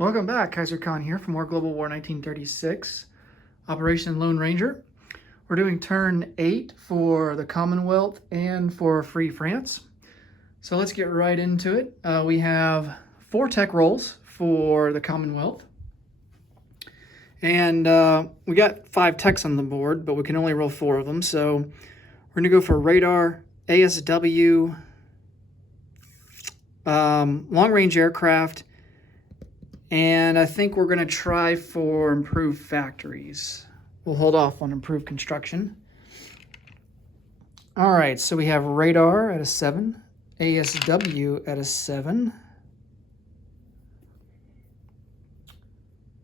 Welcome back, Kaiser Khan here from War Global War 1936, Operation Lone Ranger. We're doing turn 8 for the Commonwealth and for Free France. So let's get right into it. We have 4 tech rolls for the Commonwealth. And we got 5 techs on the board, but we can only roll 4 of them. So we're going to go for radar, ASW, long-range aircraft, and I think we're going to try for improved factories. We'll hold off on improved construction. All right, so we have radar at a 7, ASW at a 7.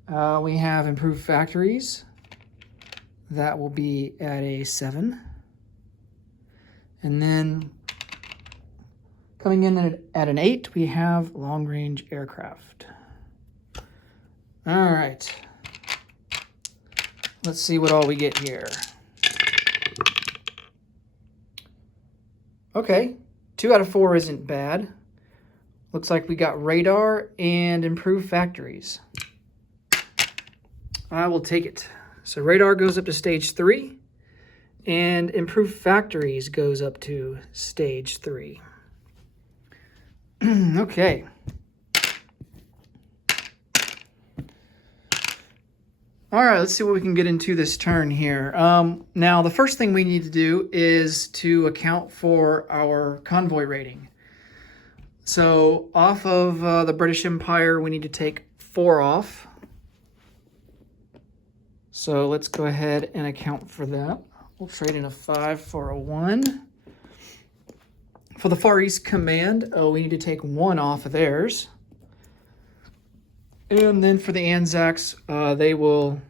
We have improved factories. That will be at a 7. And then coming in at an 8, we have long-range aircraft. All right, let's see what all we get here. Okay, 2 out of 4 isn't bad. Looks like we got radar and improved factories. I will take it. So radar goes up to stage 3, and improved factories goes up to stage 3. Okay. All right, let's see what we can get into this turn here. Now, the first thing we need to do is to account for our convoy rating. So off of the British Empire, we need to take 4 off. So let's go ahead and account for that. We'll trade in a 5 for a 1. For the Far East Command, we need to take 1 off of theirs. And then for the Anzacs, they will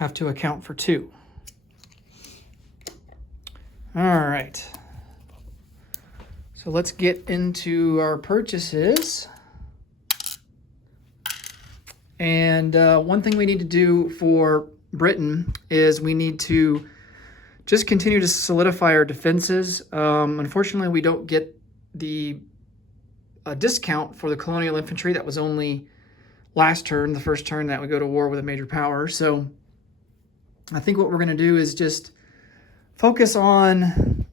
have to account for 2. All right. So let's get into our purchases. And one thing we need to do for Britain is we need to just continue to solidify our defenses. Unfortunately, we don't get the discount for the colonial infantry. That was only last turn, the first turn that we go to war with a major power. So I think what we're going to do is just focus on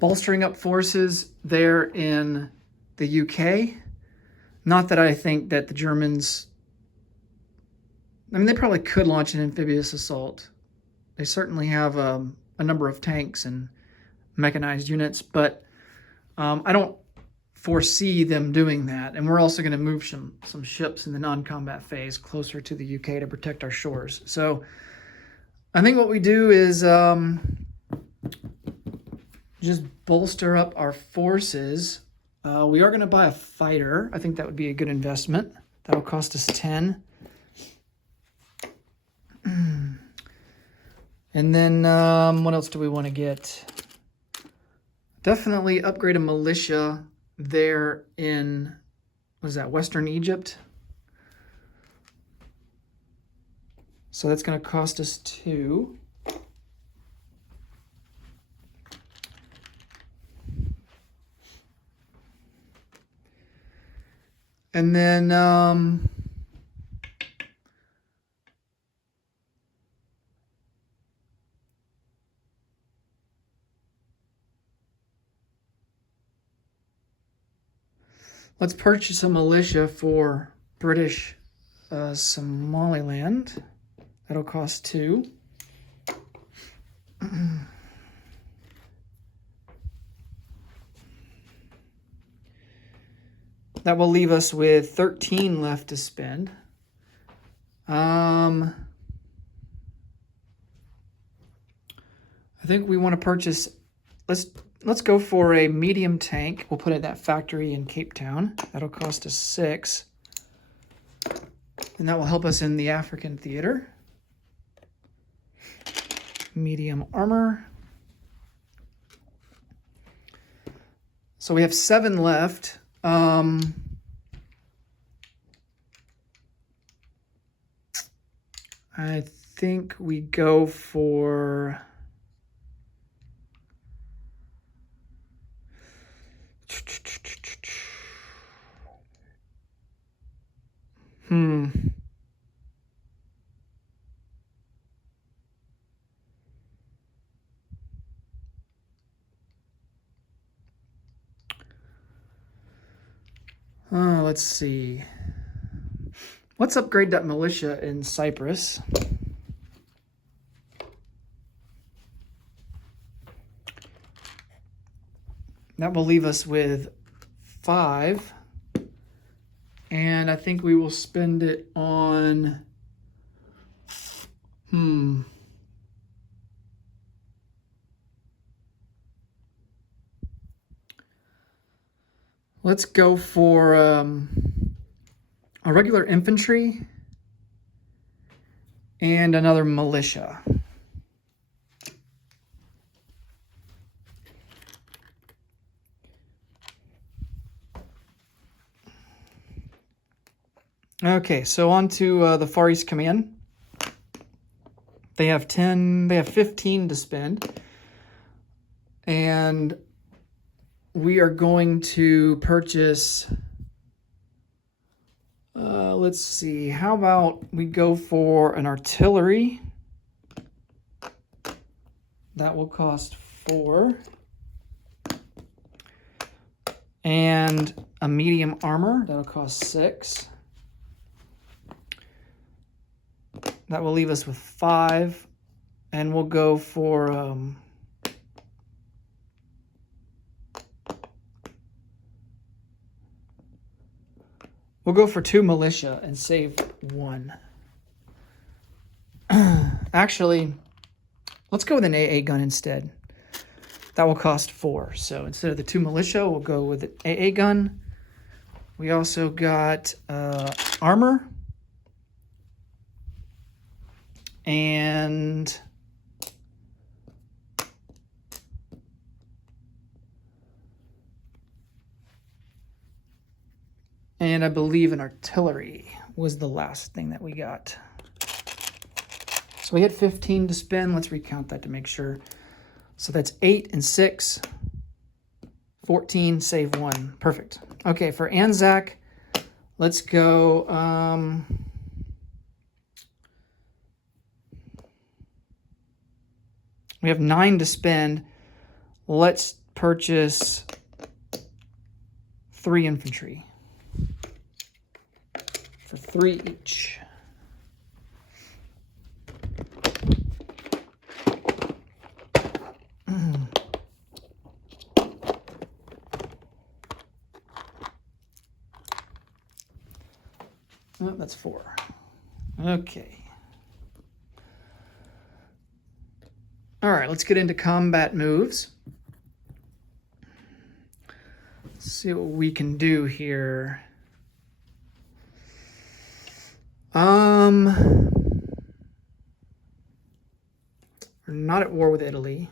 bolstering up forces there in the UK. Not that I think that the Germans, I mean, they probably could launch an amphibious assault. They certainly have a number of tanks and mechanized units, but I don't foresee them doing that. And we're also going to move some ships in the non-combat phase closer to the UK to protect our shores. So I think what we do is just bolster up our forces. We are going to buy a fighter. I think that would be a good investment. That'll cost us 10. And then what else do we want to get? Definitely upgrade a militia there in, what is that, Western Egypt? So that's going to cost us 2. And then let's purchase a militia for British Somaliland. That'll cost 2. That will leave us with 13 left to spend. I think we want to purchase, let's go for a medium tank. We'll put it in that factory in Cape Town. That'll cost us 6. And that will help us in the African theater. Medium armor. So we have 7 left. I think we go for Let's see. Let's upgrade that militia in Cyprus. That will leave us with 5. And I think we will spend it on... Let's go for a regular infantry and another militia. Okay, so on to the Far East Command. They have 15 to spend. And we are going to purchase, let's see, how about we go for an artillery? That will cost 4. And a medium armor, that'll cost 6. That will leave us with 5. And we'll go for we'll go for 2 militia and save 1. Actually, let's go with an AA gun instead. That will cost 4. So instead of the 2 militia, we'll go with an AA gun. We also got armor. And I believe an artillery was the last thing that we got. So we had 15 to spend. Let's recount that to make sure. So that's 8 and 6. 14, save 1. Perfect. Okay, for Anzac, let's go... we have 9 to spend. Let's purchase 3 infantry for 3 each. Oh, that's 4. Okay. All right, let's get into combat moves. Let's see what we can do here. We're not at war with Italy.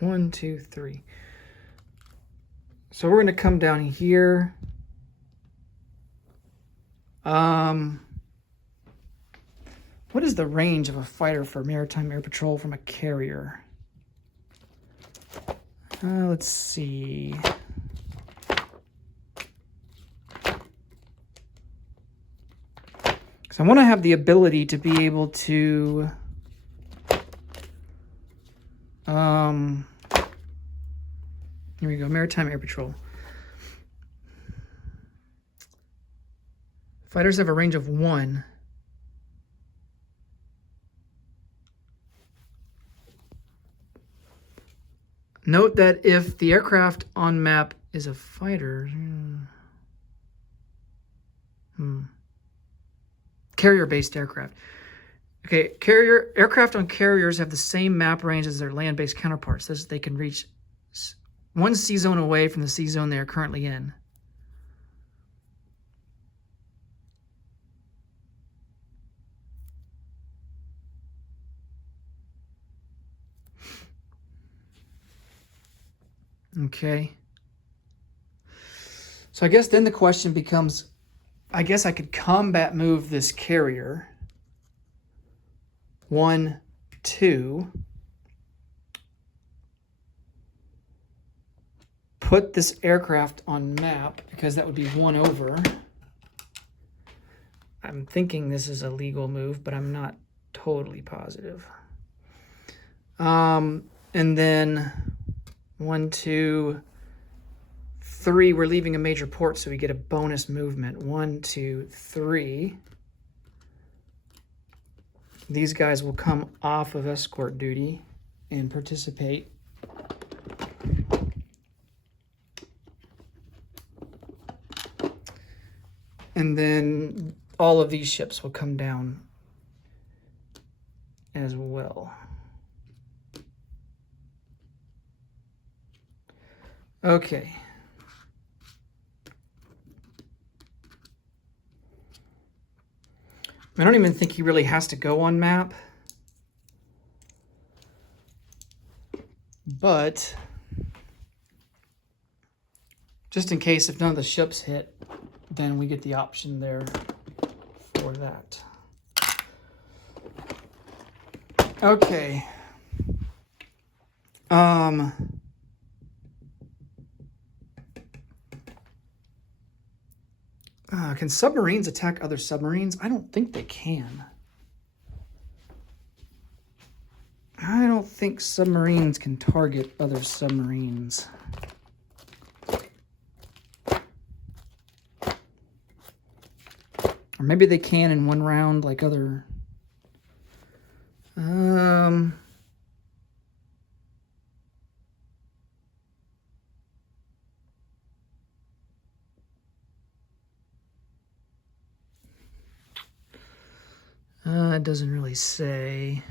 One, two, three. So we're going to come down here. What is the range of a fighter for maritime air patrol from a carrier? Let's see. So I want to have the ability to be able to here we go, maritime air patrol. Fighters have a range of 1. Note that if the aircraft on map is a fighter, carrier-based aircraft. Okay, aircraft on carriers have the same map range as their land-based counterparts. Thus, they can reach 1 sea zone away from the sea zone they are currently in. Okay. So I guess then the question becomes, I guess I could combat move this carrier. 1, 2. Put this aircraft on map, because that would be 1 over. I'm thinking this is a legal move, but I'm not totally positive. And then 1, 2, 3. We're leaving a major port, so we get a bonus movement. 1, 2, 3. These guys will come off of escort duty and participate. And then all of these ships will come down as well. Okay. I don't even think he really has to go on map. But just in case if none of the ships hit, then we get the option there for that. Okay. Can submarines attack other submarines? I don't think they can. I don't think submarines can target other submarines. Or maybe they can in one round like other... it doesn't really say.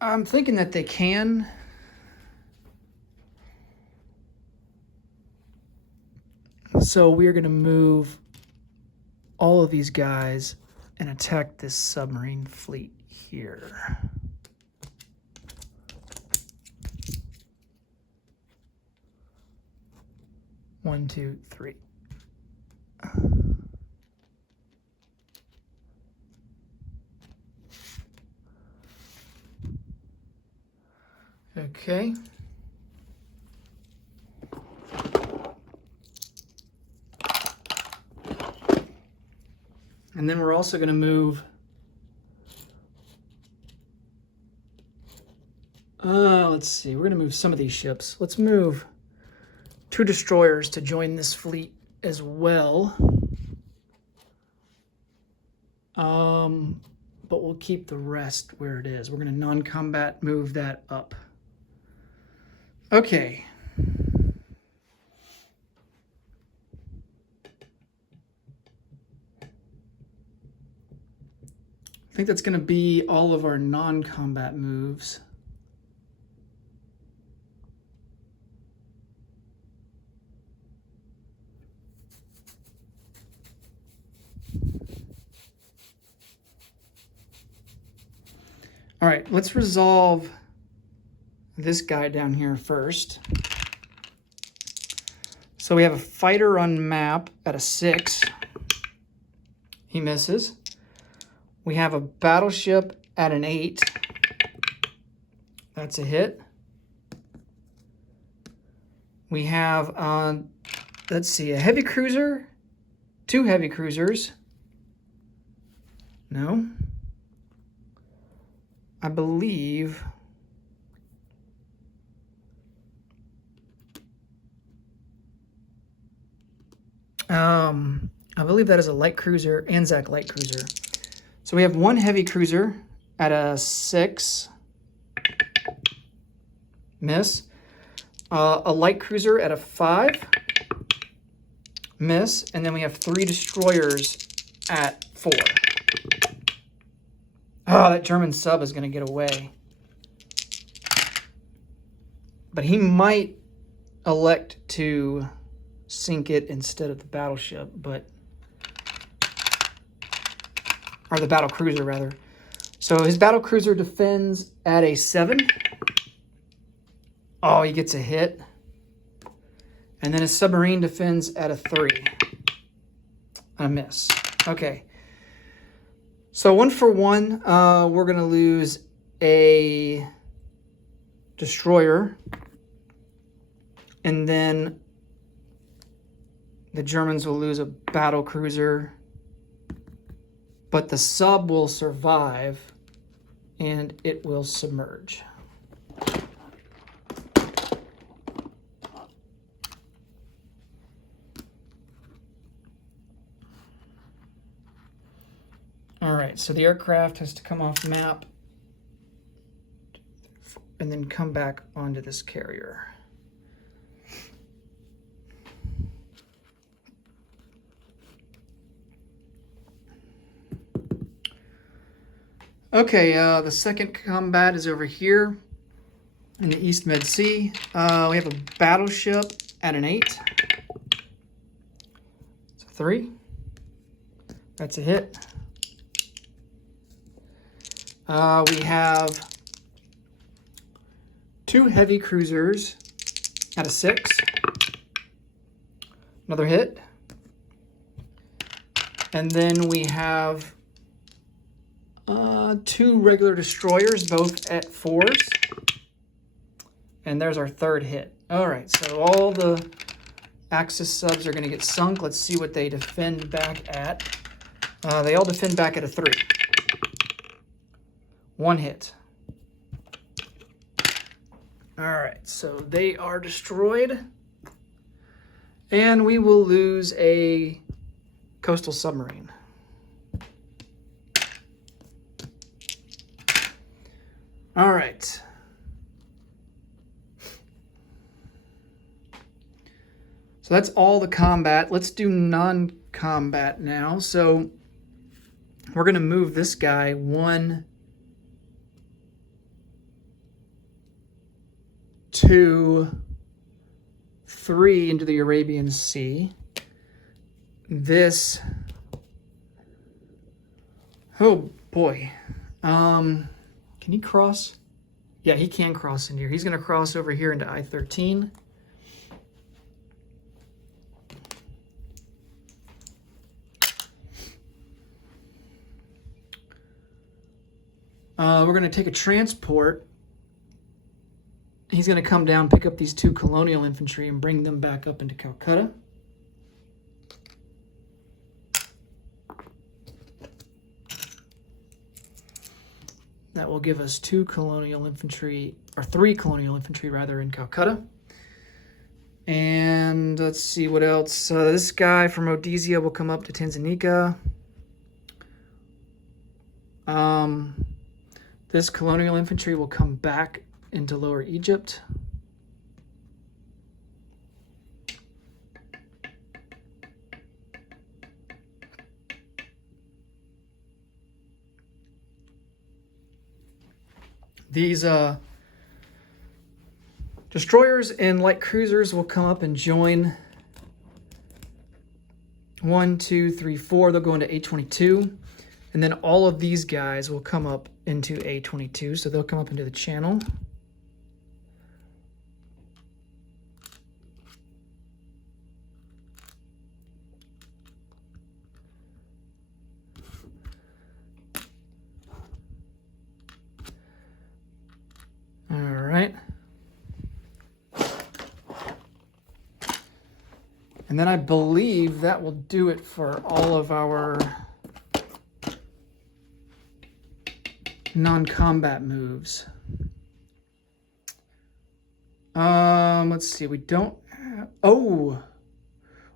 I'm thinking that they can. So we're going to move all of these guys and attack this submarine fleet here. One, two, three. Okay. And then we're also going to move let's see, we're going to move some of these ships. Let's move 2 destroyers to join this fleet as well. But we'll keep the rest where it is. We're going to non-combat move that up. Okay. I think that's going to be all of our non-combat moves. All right, let's resolve this guy down here first. So we have a fighter on map at a 6. He misses. We have a battleship at an 8. That's a hit. We have, let's see, a heavy cruiser, 2 heavy cruisers. No. I believe that is a light cruiser, Anzac light cruiser. So we have 1 heavy cruiser at a 6. Miss. A light cruiser at a 5. Miss. And then we have 3 destroyers at 4. Oh, that German sub is going to get away. But he might elect to sink it instead of the battleship, or the battle cruiser rather. So his battle cruiser defends at a 7. Oh, he gets a hit. And then his submarine defends at a 3. A miss. Okay. So 1 for 1, we're going to lose a destroyer. And then the Germans will lose a battle cruiser. But the sub will survive and it will submerge. All right, so the aircraft has to come off map and then come back onto this carrier. Okay, the second combat is over here in the East Med Sea. We have a battleship at an 8. It's a 3. That's a hit. We have 2 heavy cruisers at a 6. Another hit. And then we have 2 regular destroyers, both at 4s. And there's our 3rd hit. All right, so all the Axis subs are going to get sunk. Let's see what they defend back at. They all defend back at a 3. 1 hit. All right, so they are destroyed. And we will lose a coastal submarine. All right. So that's all the combat. Let's do non-combat now. So we're going to move this guy 1, 2, 3 into the Arabian Sea. This, oh boy. Can he cross? Yeah, he can cross in here. He's going to cross over here into I-13. We're going to take a transport. He's going to come down, pick up these 2 colonial infantry, and bring them back up into Calcutta. That will give us 2 colonial infantry, or 3 colonial infantry rather, in Calcutta. And let's see what else. This guy from Rhodesia will come up to Tanganyika. This colonial infantry will come back into Lower Egypt. These destroyers and light cruisers will come up and join 1, 2, 3, 4. They'll go into A-22. And then all of these guys will come up into A-22. So they'll come up into the channel. All right. And then I believe that will do it for all of our non-combat moves. Let's see. We don't have... Oh!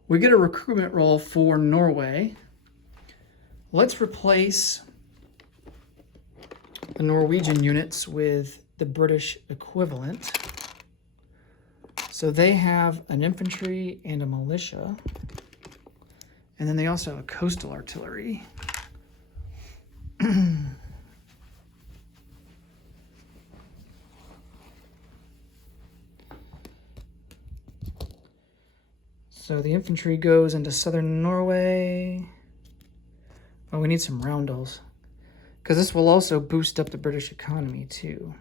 We get a recruitment roll for Norway. Let's replace the Norwegian units with the British equivalent. So they have an infantry and a militia. And then they also have a coastal artillery. So the infantry goes into southern Norway. Oh, we need some roundels, because this will also boost up the British economy too.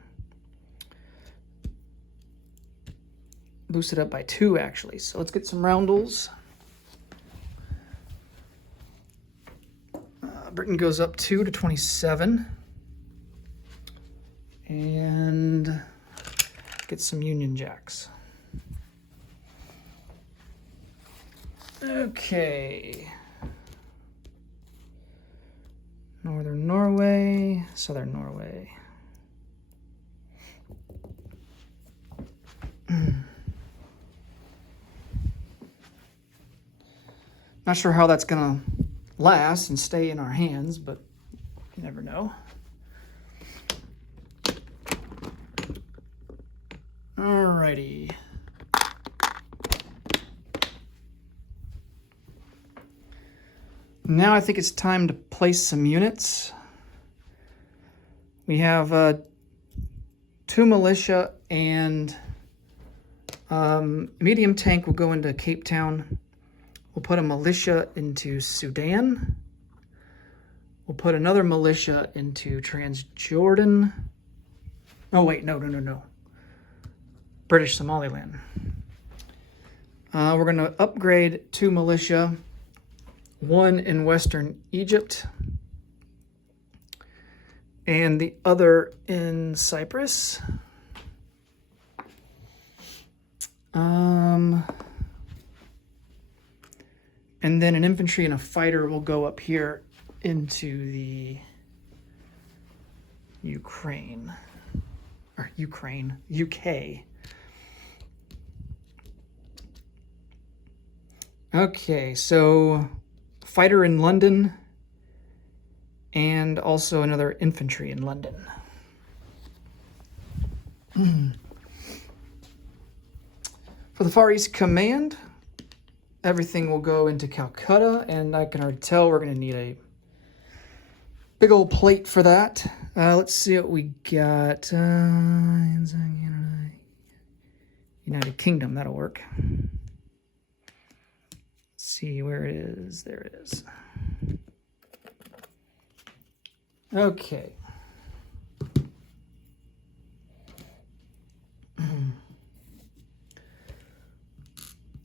Boost it up by 2, actually. So let's get some roundels. Britain goes up 2 to 27. And get some Union Jacks. Okay. Northern Norway, Southern Norway. Not sure how that's gonna last and stay in our hands, but you never know. Alrighty. Now I think it's time to place some units. We have 2 militia and medium tank will go into Cape Town. We'll put a militia into Sudan. We'll put another militia into Transjordan. Oh, wait, no. British Somaliland. We're going to upgrade 2 militia, 1 in Western Egypt, and the other in Cyprus. And then an infantry and a fighter will go up here into the UK. Okay, so fighter in London and also another infantry in London. For the Far East Command, everything will go into Calcutta, and I can already tell we're going to need a big old plate for that. Let's see what we got. United Kingdom, that'll work. Let's see where it is. There it is. Okay.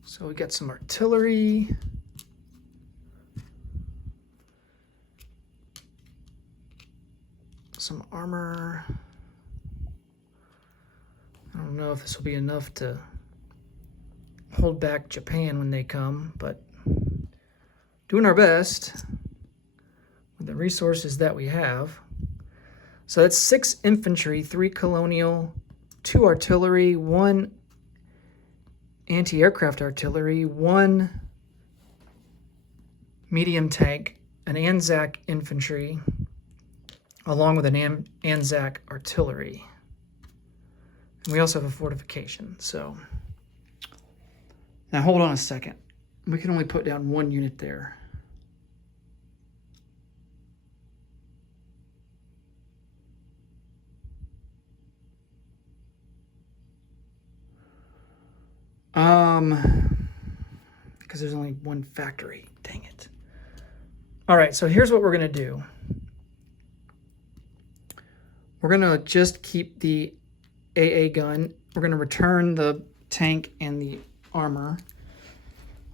So we got some artillery. Some armor. I don't know if this will be enough to hold back Japan when they come, but doing our best with the resources that we have. So that's 6 infantry, 3 colonial, 2 artillery, 1 anti-aircraft artillery, 1 medium tank, an Anzac infantry, along with an Anzac artillery. And we also have a fortification, so. Now hold on a second. We can only put down 1 unit there. Because there's only 1 factory. Dang it. All right, so here's what we're going to do. We're going to just keep the AA gun. We're going to return the tank and the armor.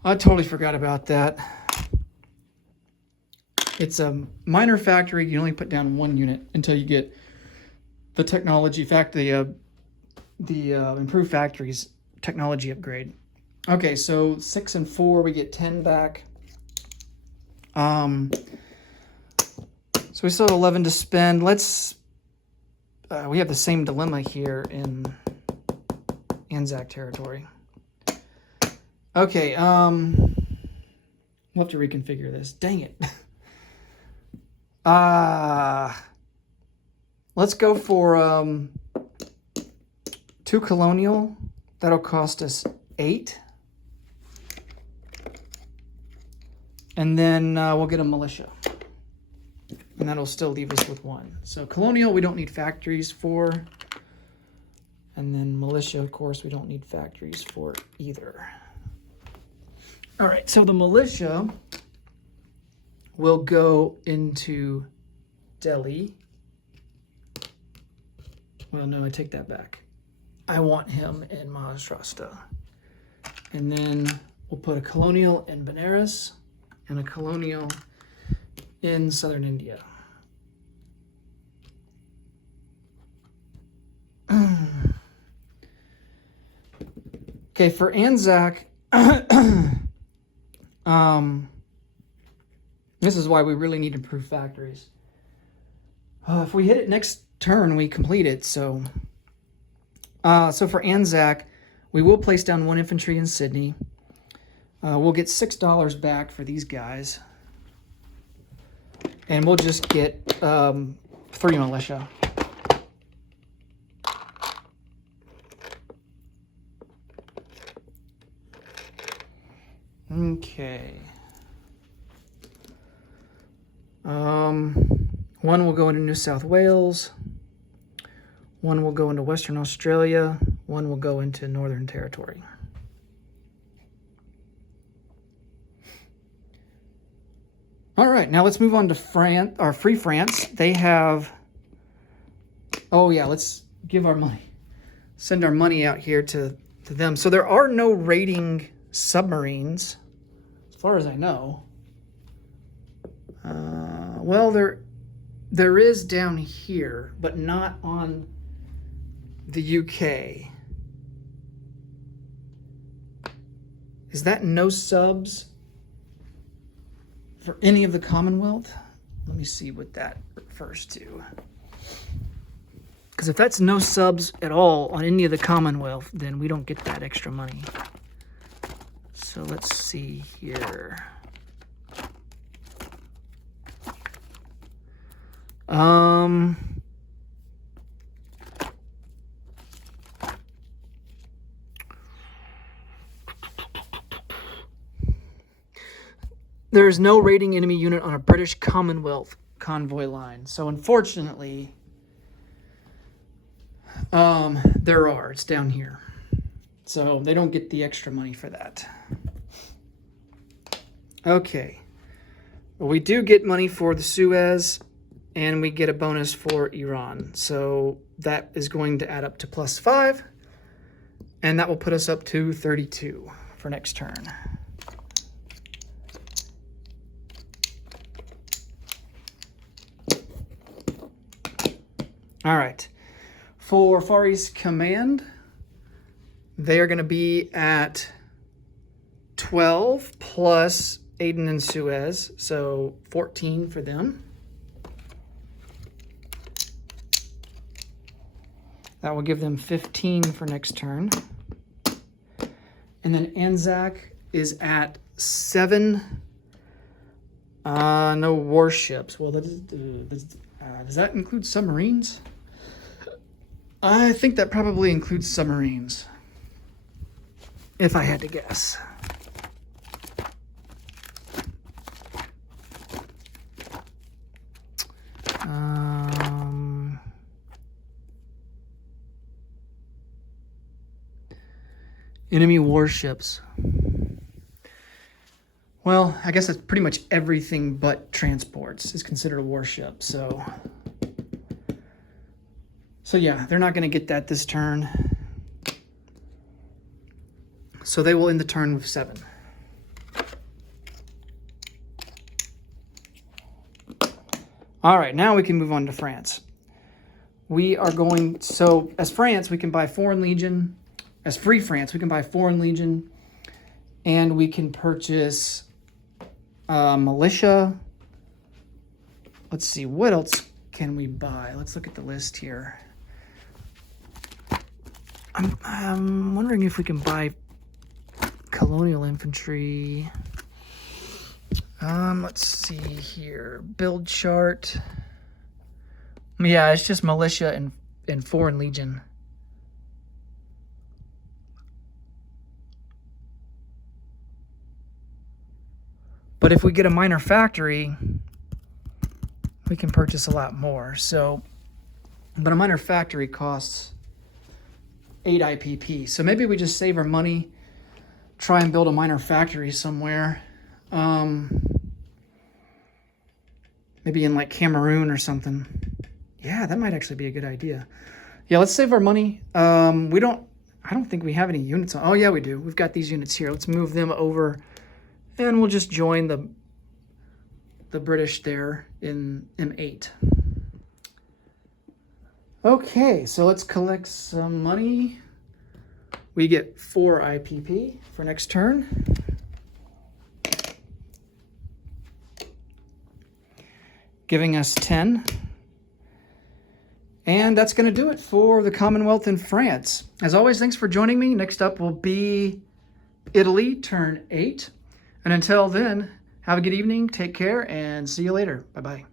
I totally forgot about that. It's a minor factory. You only put down 1 unit until you get the technology the improved factories technology upgrade. Okay, so 6 and 4, we get 10 back. So we still have 11 to spend. Let's. We have the same dilemma here in Anzac territory. Okay, we'll have to reconfigure this. Dang it. Let's go for 2 colonial. That'll cost us 8. And then we'll get a militia. And that'll still leave us with 1. So colonial, we don't need factories for. And then militia, of course, we don't need factories for either. All right, so the militia will go into Delhi. Well, no, I take that back. I want him in Maharashtra. And then we'll put a colonial in Benares and a colonial in southern India. Okay, for Anzac, this is why we really need improved factories. If we hit it next turn, we complete it. So for Anzac, we will place down 1 infantry in Sydney. We'll get $6 back for these guys. And we'll just get 3 militia. Okay. 1 will go into New South Wales. 1 will go into Western Australia. 1 will go into Northern Territory. All right, now let's move on to France, or Free France. They have, oh yeah, let's give our money, send our money out here to them. So there are no raiding submarines, as far as I know. Well, there is down here, but not on the UK. Is that no subs for any of the Commonwealth? Let me see what that refers to. Because if that's no subs at all on any of the Commonwealth, then we don't get that extra money. So let's see here. There is no raiding enemy unit on a British Commonwealth convoy line. So unfortunately, there are. It's down here. So they don't get the extra money for that. Okay. Well, we do get money for the Suez, and we get a bonus for Iran. So that is going to add up to +5, and that will put us up to 32 for next turn. All right. For Far East Command, they are going to be at 12 plus Aden and Suez, so 14 for them. That will give them 15 for next turn. And then Anzac is at 7. No warships. Well, does that include submarines? I think that probably includes submarines, if I had to guess. Enemy warships. Well, I guess that's pretty much everything but transports is considered a warship. So yeah, they're not going to get that this turn. So they will end the turn with 7. All right, now we can move on to France. We are going, so as France, we can buy Foreign Legion. As Free France, we can buy Foreign Legion. And we can purchase militia. Let's see, what else can we buy? Let's look at the list here. I'm wondering if we can buy colonial infantry. Let's see here. Build chart. Yeah, it's just militia and Foreign Legion. But if we get a minor factory, we can purchase a lot more. So, but a minor factory costs 8 IPP. So maybe we just save our money, try and build a minor factory somewhere. Maybe in like Cameroon or something. Yeah, that might actually be a good idea. Yeah, let's save our money. I don't think we have any units on. Oh yeah, we do. We've got these units here. Let's move them over and we'll just join the British there in M8. Okay, so let's collect some money. We get 4 IPP for next turn. Giving us 10. And that's going to do it for the Commonwealth in France. As always, thanks for joining me. Next up will be Italy, turn 8. And until then, have a good evening, take care, and see you later. Bye-bye.